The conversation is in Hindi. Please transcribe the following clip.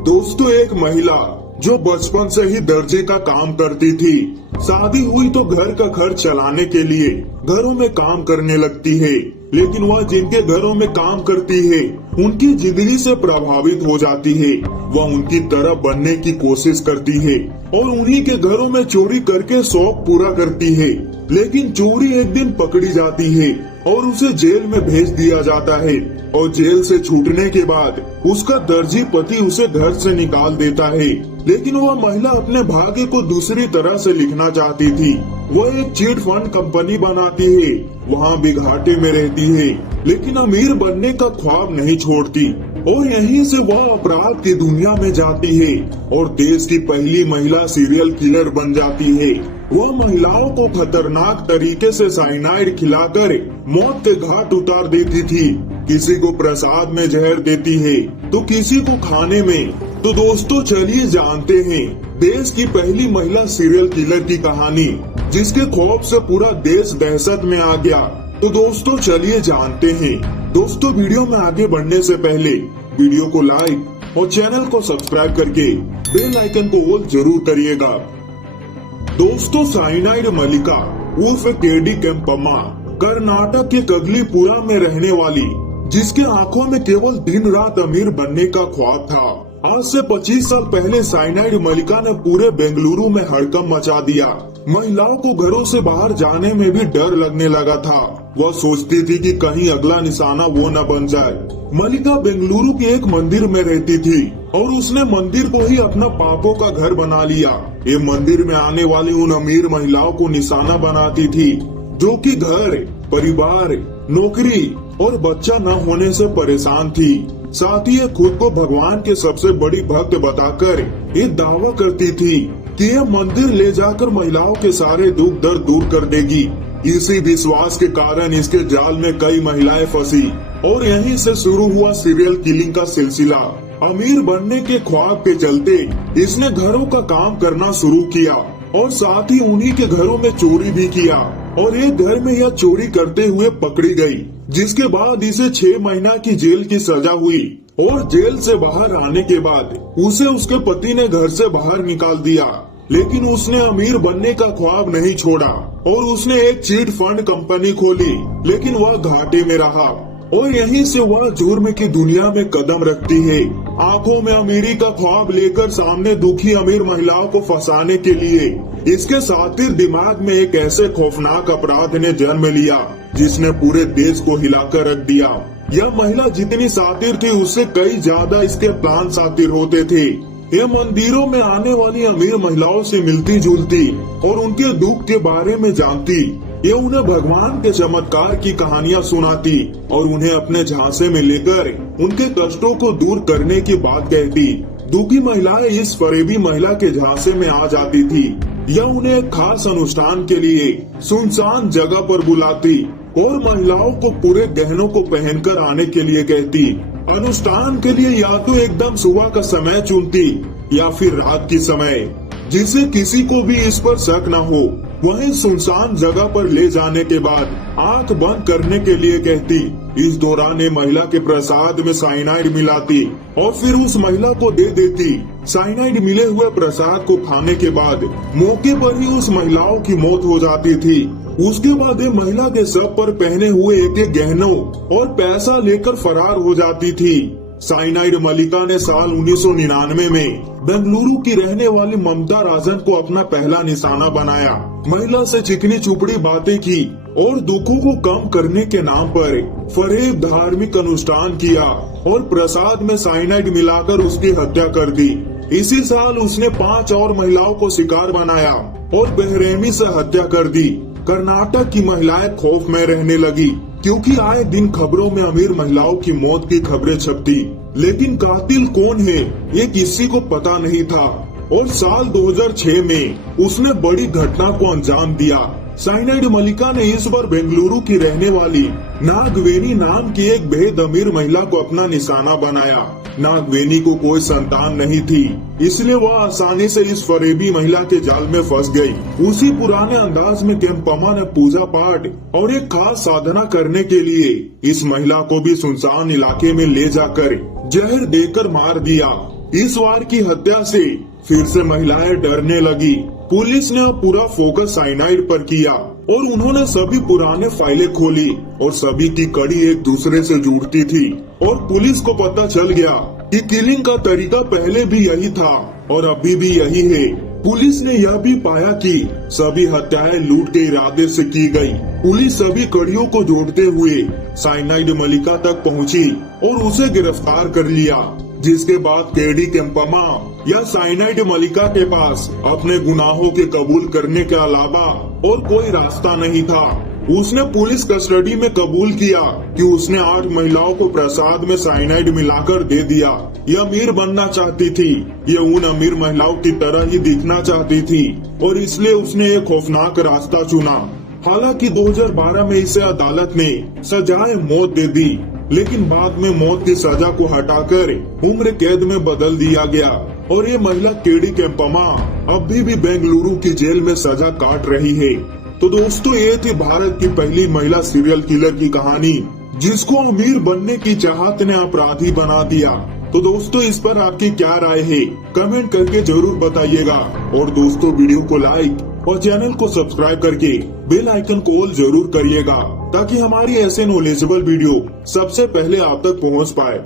दोस्तों, एक महिला जो बचपन से ही दर्जी का काम करती थी, शादी हुई तो घर का खर्च चलाने के लिए घरों में काम करने लगती है। लेकिन वह जिनके घरों में काम करती है उनकी जिंदगी से प्रभावित हो जाती है। वह उनकी तरह बनने की कोशिश करती है और उन्हीं के घरों में चोरी करके शौक पूरा करती है। लेकिन चोरी एक दिन पकड़ी जाती है और उसे जेल में भेज दिया जाता है। और जेल से छूटने के बाद उसका दर्जी पति उसे घर से निकाल देता है। लेकिन वह महिला अपने भाग्य को दूसरी तरह से लिखना चाहती थी। वह एक चीट फंड कंपनी बनाती है, वहाँ भी घाटे में रहती है, लेकिन अमीर बनने का ख्वाब नहीं छोड़ती। और यहीं से वह अपराध की दुनिया में जाती है और देश की पहली महिला सीरियल किलर बन जाती है। वह महिलाओं को खतरनाक तरीके से साइनाइड खिलाकर मौत के घाट उतार देती थी। किसी को प्रसाद में जहर देती है तो किसी को खाने में। तो दोस्तों, चलिए जानते हैं देश की पहली महिला सीरियल किलर की कहानी, जिसके खौफ से पूरा देश दहशत में आ गया। तो दोस्तों, चलिए जानते हैं। दोस्तों, वीडियो में आगे बढ़ने से पहले वीडियो को लाइक और चैनल को सब्सक्राइब करके बेल आइकन को ऑल जरूर करिएगा। दोस्तों, साइनाइड मलिका उर्फ केडी केम्पम्मा कर्नाटक के कगलीपुरा में रहने वाली, जिसके आंखों में केवल दिन रात अमीर बनने का ख्वाब था। आज से 25 साल पहले साइनाइड मलिका ने पूरे बेंगलुरु में हड़कंप मचा दिया। महिलाओं को घरों से बाहर जाने में भी डर लगने लगा था। वह सोचती थी कि कहीं अगला निशाना वो न बन जाए। मलिका बेंगलुरु के एक मंदिर में रहती थी और उसने मंदिर को ही अपना पापों का घर बना लिया। ये मंदिर में आने वाली उन अमीर महिलाओं को निशाना बनाती थी जो कि घर, परिवार, नौकरी और बच्चा न होने से परेशान थी। साथ ही खुद को भगवान के सबसे बड़ी भक्त बताकर ये दावा करती थी कि यह मंदिर ले जाकर महिलाओं के सारे दुख दर्द दूर कर देगी। इसी विश्वास के कारण इसके जाल में कई महिलाएं फंसी और यहीं से शुरू हुआ सीरियल किलिंग का सिलसिला। अमीर बनने के ख्वाब के चलते इसने घरों का काम करना शुरू किया और साथ ही उन्हीं के घरों में चोरी भी किया। और एक घर में यह चोरी करते हुए पकड़ी गई, जिसके बाद इसे 6 महीना की जेल की सजा हुई। और जेल से बाहर आने के बाद उसे उसके पति ने घर से बाहर निकाल दिया। लेकिन उसने अमीर बनने का ख्वाब नहीं छोड़ा और उसने एक चीट फंड कंपनी खोली, लेकिन वह घाटे में रहा। और यहीं से वह जुर्म की दुनिया में कदम रखती है, आंखों में अमीरी का ख्वाब लेकर सामने दुखी अमीर महिलाओं को फंसाने के लिए। इसके सातिर दिमाग में एक ऐसे खौफनाक अपराध ने जन्म लिया जिसने पूरे देश को हिलाकर रख दिया। यह महिला जितनी सातिर थी उससे कई ज्यादा इसके प्लान सातिर होते थे। यह मंदिरों में आने वाली अमीर महिलाओं से मिलती जुलती और उनके दुख के बारे में जानती। ये उन्हें भगवान के चमत्कार की कहानियां सुनाती और उन्हें अपने झांसे में लेकर उनके कष्टों को दूर करने की बात कहती। दुखी महिलाएं इस फरेबी महिला के झांसे में आ जाती थी। यह उन्हें एक खास अनुष्ठान के लिए सुनसान जगह पर बुलाती और महिलाओं को पूरे गहनों को पहनकर आने के लिए कहती। अनुष्ठान के लिए या तो एकदम सुबह का समय चुनती या फिर रात की समय, जिससे किसी को भी इस पर शक न हो। वहीं सुनसान जगह पर ले जाने के बाद आंख बंद करने के लिए कहती। इस दौरान ये महिला के प्रसाद में साइनाइड मिलाती और फिर उस महिला को दे देती। साइनाइड मिले हुए प्रसाद को खाने के बाद मौके पर ही उस महिलाओं की मौत हो जाती थी। उसके बाद ये महिला के शव पर पहने हुए एक गहनों और पैसा लेकर फरार हो जाती थी। साइनाइड मलिका ने साल 1999 में बेंगलुरु की रहने वाली ममता राजन को अपना पहला निशाना बनाया। महिला से चिकनी चुपड़ी बातें की और दुखों को कम करने के नाम पर फरेब धार्मिक अनुष्ठान किया और प्रसाद में साइनाइड मिलाकर उसकी हत्या कर दी। इसी साल उसने 5 और महिलाओं को शिकार बनाया और बेरहमी से हत्या कर दी। कर्नाटक की महिलाएं खौफ में रहने लगी, क्योंकि आए दिन खबरों में अमीर महिलाओं की मौत की खबरें छपती। लेकिन कातिल कौन है ये किसी को पता नहीं था। और साल 2006 में उसने बड़ी घटना को अंजाम दिया। साइनाइड मलिका ने इस बार बेंगलुरु की रहने वाली नागवेनी नाम की एक बेहद अमीर महिला को अपना निशाना बनाया। नागवेनी को कोई संतान नहीं थी, इसलिए वह आसानी से इस फरेबी महिला के जाल में फंस गई। उसी पुराने अंदाज में केम्पम्मा ने पूजा पाठ और एक खास साधना करने के लिए इस महिला को भी सुनसान इलाके में ले जाकर जहर देकर मार दिया। इस वार की हत्या से फिर से महिलाएं डरने लगी। पुलिस ने अब पूरा फोकस साइनाइड पर किया और उन्होंने सभी पुराने फाइलें खोली और सभी की कड़ी एक दूसरे से जुड़ती थी और पुलिस को पता चल गया कि किलिंग का तरीका पहले भी यही था और अभी भी यही है। पुलिस ने यह भी पाया कि सभी हत्याएं लूट के इरादे से की गई। पुलिस सभी कड़ियों को जोड़ते हुए साइनाइड मलिका तक पहुंची और उसे गिरफ्तार कर लिया, जिसके बाद केडी केम्पमा या साइनाइड मलिका के पास अपने गुनाहों के कबूल करने के अलावा और कोई रास्ता नहीं था। उसने पुलिस कस्टडी में कबूल किया कि उसने 8 महिलाओं को प्रसाद में साइनाइड मिलाकर दे दिया। यह अमीर बनना चाहती थी, ये उन अमीर महिलाओं की तरह ही दिखना चाहती थी और इसलिए उसने एक खौफनाक रास्ता चुना। हालांकि 2012 में इसे अदालत ने सजाए मौत दे दी, लेकिन बाद में मौत की सजा को हटाकर उम्र कैद में बदल दिया गया और ये महिला केडी केम्पमा अभी भी बेंगलुरु की जेल में सजा काट रही है। तो दोस्तों, ये थी भारत की पहली महिला सीरियल किलर की कहानी, जिसको अमीर बनने की चाहत ने अपराधी बना दिया। तो दोस्तों, इस पर आपकी क्या राय है, कमेंट करके जरूर बताइएगा और दोस्तों वीडियो को लाइक और चैनल को सब्सक्राइब करके बेल आइकन को ऑल जरूर करिएगा ताकि हमारी ऐसे नॉलेजेबल वीडियो सबसे पहले आप तक पहुंच पाए।